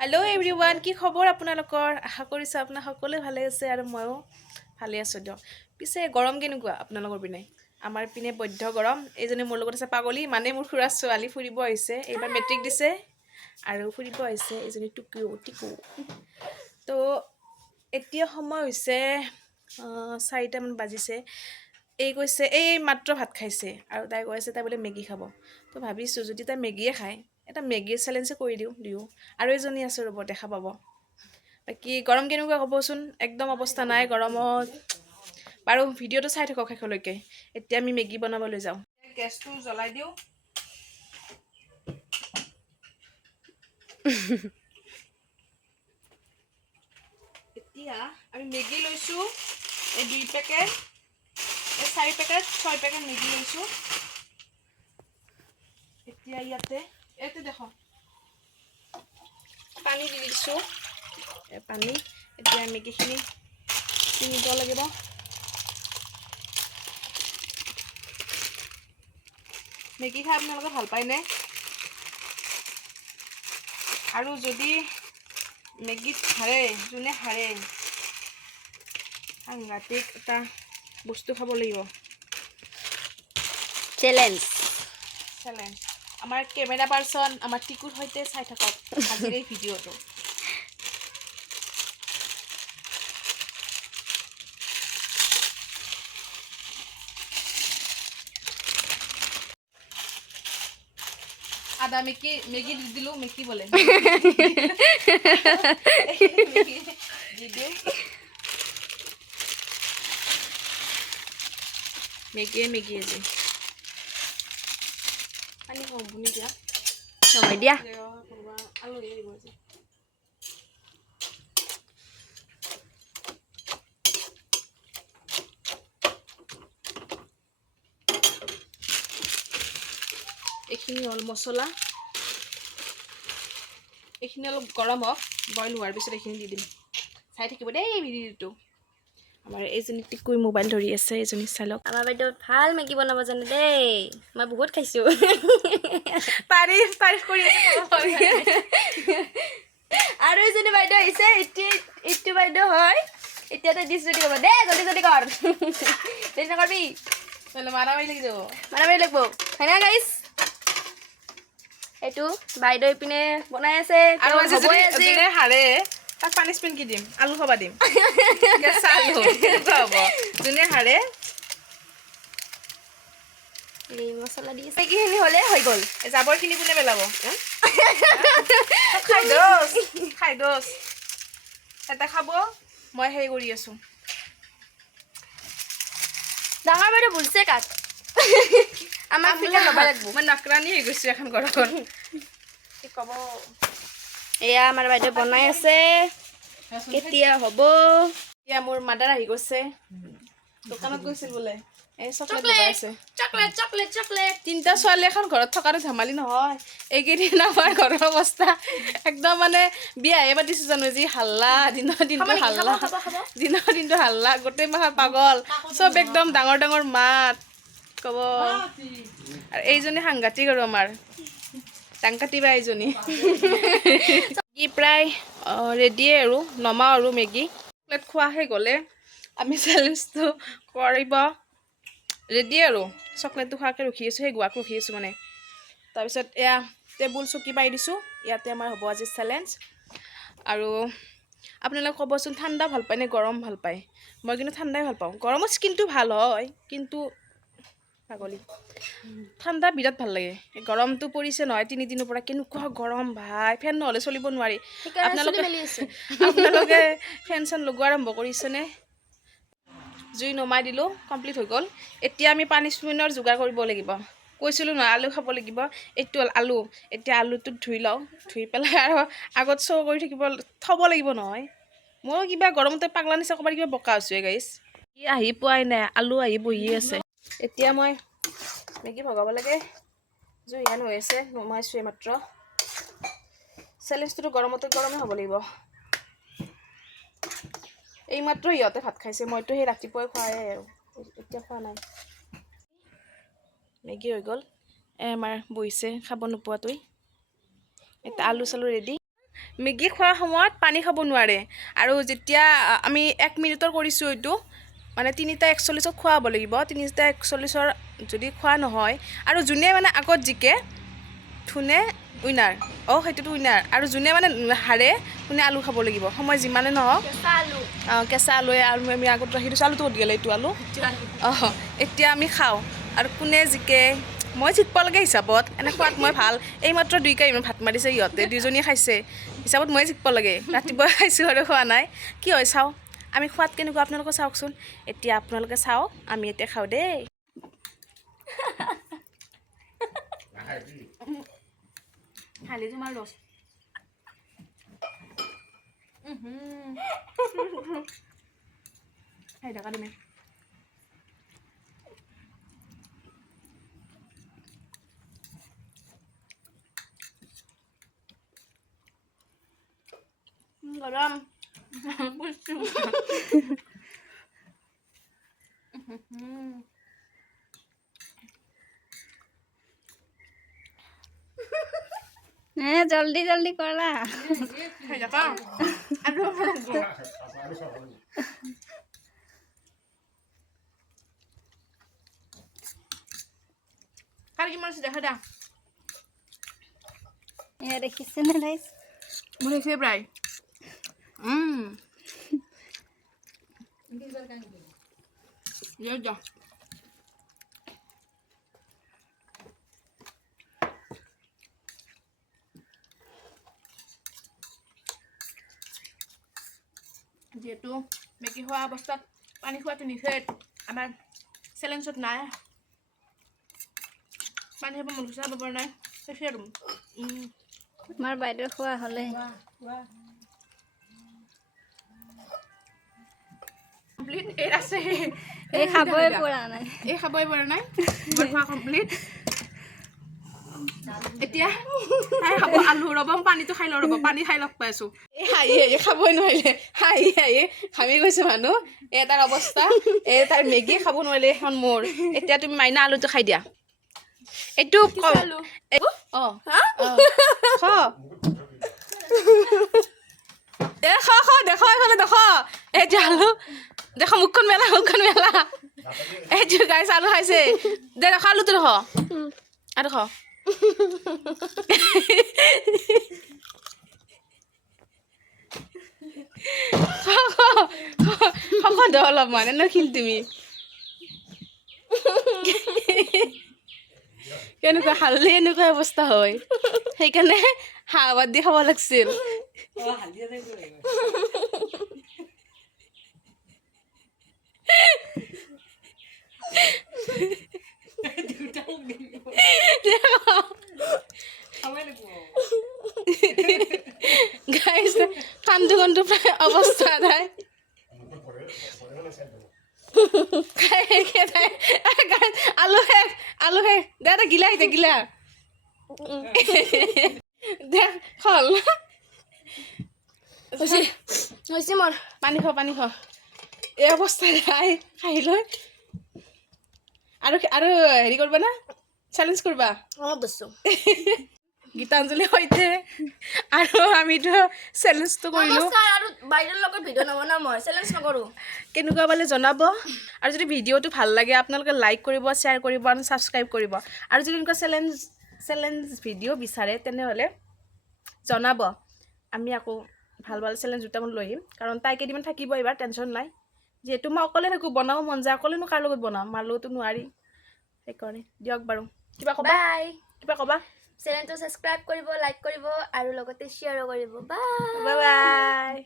Hello' everyone, কি খবৰ আপোনালোকৰ? আশা কৰিছোঁ আপোনাৰ সকলোৱে ভালে আছে আৰু ময়ো ভালে আছোঁ দিয়ক। পিছে গৰম কেনেকুৱা আপোনালোকৰ পিনে? আমাৰ পিনে বৈধ্য গৰম। এইজনী মোৰ লগত আছে পাগলী, মানে মোৰ খুৰাৰ ছোৱালী ফুৰিব আহিছে। এইবাৰ মেট্ৰিক দিছে আৰু ফুৰিব আহিছে এইজনী টিকু। তো এতিয়া সময় হৈছে 4টামান বাজিছে। এই কৈছে এই মাত্ৰ ভাত খাইছে আৰু তাই কৈ আছে তাই বোলে মেগী খাব। তো ভাবিছোঁ যদি তাই মেগীয়ে খায়, এটা মেগীৰ চেলেঞ্জে কৰি দিওঁ। আৰু এজনী আছে ৰ'ব, দেখা পাব। বাকী গৰম কেনেকুৱা ক'বচোন? একদম অৱস্থা নাই গৰমত। বাৰু ভিডিঅ'টো চাই থাকক শেষলৈকে। এতিয়া আমি মেগী বনাবলৈ যাওঁ। গেছটো জ্বলাই দিওঁ। এতিয়া আমি মেগী লৈছোঁ, এই 2 পেকেট, এই 4 পেকেট 6 পেকেট মেগী লৈছোঁ। এতিয়া ইয়াতে দেখোন পানী দি দিছোঁ। পানী এতিয়া মেগীখিনি কিনিব লাগিব। মেগী খাই আপোনালোকে ভাল পায়নে? আৰু যদি মেগীত যোনে হাৰে সাংঘাতিক এটা বস্তু খাব লাগিব। চেলেঞ্জ। আমাৰ কেমেৰা পাৰ্চন আমাৰ টিকুৰ সৈতে চাই থাকক আজিৰ এই ভিডিঅ'টো। আদা মেগী দি দিলোঁ, মেগী বোলে দি দিওঁ। মেগী আজি পানী কম বুনি দিয়া নহয় দিয়া। আলু দিব আজি। এইখিনি হ'ল মছলা। এইখিনি অলপ গৰম হওক, বইল হোৱাৰ পিছত এইখিনি দি দিম। চাই থাকিব দেই ভিডিঅ'টো। আমাৰ এইজনী টিকুই মোবাইল ধৰি আছে, এইজনী চাই লওক। আমাৰ বাইদেউ ভাল মেগী বনাব জানে দেই, মই বহুত খাইছোঁ। তাৰিফ কৰি আছে। আৰু এজনী বাইদেউ আহিছে, ইটো বাইদেউ হয়। এতিয়া তই ডিছ ৰেডি কৰিব দেই, জলদি কৰ। দেৰি নকৰবি, মাৰামাৰি লাগি যাব। মাৰামাৰি লাগিব হয়নে গাইছ? এইটো বাইদেউ ইপিনে বনাই আছে। আৰু যোনে হাৰে তাক পানিচমেণ্ট কি দিম? আলু খাবা দিম। কেঁচা আলু কেনেকুৱা হ'ব? যোনে হাৰে মছলা দি আছে। মেগীখিনি হ'লে হৈ গ'ল। জাবৰখিনি কোনে পেলাব? খাই দোষ এটা খাব। মই হেৰি কৰি আছোঁ। ডাঙৰ বাইদেউ ভুলছে কাক আমাৰ ফিল্টাৰ ল'ব লাগিব। মই নকৰানি হৈ গৈছোঁ এখন ঘৰত। কি ক'ব? এয়া আমাৰ বাইদেউ বনাই আছে, কেতিয়া হ'ব? এতিয়া মোৰ মাদাৰ আহি গৈছে, দোকানত গৈছিল বোলে। এই চকলেট বনাই আছে। চকলেট 3টা ছোৱালী এখন ঘৰত থকাটো ধেমালি নহয়। এইকেইদিন আমাৰ ঘৰৰ অৱস্থা একদম মানে বিয়াহে পাতিছোঁ জানো, যি হাল্লা দিনৰ দিনটো হাল্লা, গোটেই মাহৰ পাগল চব একদম ডাঙৰ মাত ক'ব। আৰু এইজনী সাংঘাতিক আৰু আমাৰ ডাংকাটিবা এইজনী। মেগী প্ৰায় ৰেডিয়ে আৰু নমাওঁ আৰু মেগী। চকলেট খোৱা হৈ গ'লে আমি চেলেঞ্জটো কৰিব ৰেডি আৰু। চকলেটটো খোৱাকৈ ৰখি আছোঁ, সেই গুৱাক ৰখি আছোঁ মানে। তাৰপিছত এয়া টেবুল চকী পাই দিছোঁ, ইয়াতে আমাৰ হ'ব আজি চেলেঞ্জ। আৰু আপোনালোকে ক'বচোন ঠাণ্ডা ভাল পায় নে গৰম ভাল পায়? মই কিন্তু ঠাণ্ডাই ভাল পাওঁ। গৰমত স্কিনটো ভাল হয়, কিন্তু ঠাণ্ডা বিৰাট ভাল লাগে। গৰমটো পৰিছে নহয় 3 দিনৰ পৰা, কেনেকুৱা গৰম ভাই, ফেন নহ'লে চলিব নোৱাৰি। আপোনালোকে ফেন চেন লগোৱা আৰম্ভ কৰিছেনে? জুই নমাই দিলোঁ, কমপ্লিট হৈ গ'ল। এতিয়া আমি পানিচমেণ্টৰ যোগাৰ কৰিব লাগিব। কৈছিলোঁ নহয় আলু খাব লাগিব। এইটো হ'ল আলু। এতিয়া আলুটো ধুই লওঁ, ধুই পেলাই আৰু আগত শ্ব' কৰি থ'ব লাগিব নহয়। মই কিবা গৰমতে পাগলা নিচিনা ক'ৰবাত কিবা বকা হৈছোঁ গাইছ। আহি পোৱাই নাই, আলু আহি বহি আছে। এতিয়া মই মেগী ভগাব লাগে। জুই হেন হৈ আছে, নমাইছোঁ এইমাত্ৰ। চেলেঞ্জটোতো গৰমে হ'ব লাগিব। এইমাত্ৰ সিহঁতে ভাত খাইছে, মইতো সেই ৰাতিপুৱাই খোৱাই আৰু এতিয়া খোৱা নাই। মেগী হৈ গ'ল। আমাৰ বহিছে খাব নোপোৱাটোৱে। এতিয়া আলু চালু ৰেডি। মেগী খোৱাৰ সময়ত পানী খাব নোৱাৰে আৰু যেতিয়া আমি 1 মিনিটৰ কৰিছোঁ এইটো মানে 3:41 খোৱা হ'ব লাগিব 3:41 যদি খোৱা নহয় আৰু যোনে মানে আগত জিকে থুনে উইনাৰ সেইটোতো উইনাৰ আৰু যোনে মানে হাৰে কোনে আলু খাব লাগিব সময় যিমানে নহওক কেঁচা আলুৱে আমি আগত ৰাখি দিছোঁ আলুটো ক'ত গ'লে এইটো আলু এতিয়া আমি খাওঁ আৰু কোনে জিকে মই জিকিব লাগে হিচাপত এনে খোৱাত মই ভাল এইমাত্ৰ 2 কাঁহি ভাত মাৰিছে ইহঁতে 2জনীয়ে খাইছে হিচাপত মই জিকিব লাগে ৰাতিপুৱা খাইছোঁ আৰু খোৱা নাই কি হয় চাওঁ আমি খোৱাত কেনেকুৱা আপোনালোকে চাওকচোন এতিয়া আপোনালোকে চাওক আমি এতিয়া খাওঁ দেই খালি তোমাৰ লছ খাই থাকা তুমি গৰম জলদি জলদি কৰা খাই থাকা খাই কিমান আছে দেখা দা দেখিছে নে গাইছ মোৰ দেখিছে প্ৰায় যা যিহেতু মেগী খোৱা অৱস্থাত পানী খোৱাটো নিষেধ আমাৰ চেলেঞ্জত নাই পানী খাব মন গৈছে খাব পৰা নাই শেষে আৰু আমাৰ বাইদেউ খোৱা হ'লে কমপ্লিট এই আছে এই খাবই পৰা নাই মই খোৱা কমপ্লিট এতিয়া তাই খাব আলু ৰ'ব পানীটো খাই লওঁ ৰ'ব পানী খাই লগ পাই আছোঁ এই হাঁহি খাবই নোৱাৰিলে হাঁহি ঘামি গৈছে মানুহ তাৰ অৱস্থা তাৰ মেগী খাব নোৱাৰিলে এখন মোৰ এতিয়া তুমি মাইনা আলুটো খাই দিয়া এইটো দেখ এইফালে দেখ এইটো আলু দেখ মুখখন মেলা এইটো গাইছ আলু খাইছে দে দেখ আলুটো দেখ আৰু দেখ দে অলপমান এনেখিল তুমি কেনেকুৱা খালে এনেকুৱা অৱস্থা হয় সেইকাৰণে হাঁহ বাদ দি খাব লাগিছিল গাইছ কান্দু কান্দু প্ৰায় অৱস্থা নাই আলু শেষ দে এটা গিলা আহিছে গিলা দে খল হৈছে মোৰ পানী খ এই অৱস্থা নাই খাই লৈ আৰু হেৰি কৰবা না চেলেঞ্জ কৰবা অলপ বস্তু গীতাঞ্জলি সৈতে আৰু আমিতো চেলেঞ্জটো কৰিলোঁ আৰু বাইদেউৰ লগত ভিডিঅ' নবনাওঁ মই চেলেঞ্জ নকৰোঁ কেনেকুৱা পালে জনাব আৰু যদি ভিডিঅ'টো ভাল লাগে আপোনালোকে লাইক কৰিব শ্বেয়াৰ কৰিব আৰু ছাবস্ক্ৰাইব কৰিব আৰু যদি এনেকুৱা চেলেঞ্জ ভিডিঅ' বিচাৰে তেনেহ'লে জনাব আমি আকৌ ভাল চেলেঞ্জ দুটামান লৈ আহিম কাৰণ তাই কেইদিনমান থাকিব এইবাৰ টেনশ্যন নাই যিহেতু মই অকলে থাকোঁ বনাব মন যায় অকলেনো কাৰ লগত বনাম মাৰ লগতো নোৱাৰি সেইকাৰণে দিয়ক বাৰু কিবা ক'বা চেনেলটো ছাবস্ক্ৰাইব কৰিব লাইক কৰিব আৰু লগতে শ্বেয়াৰো কৰিব বাই বাই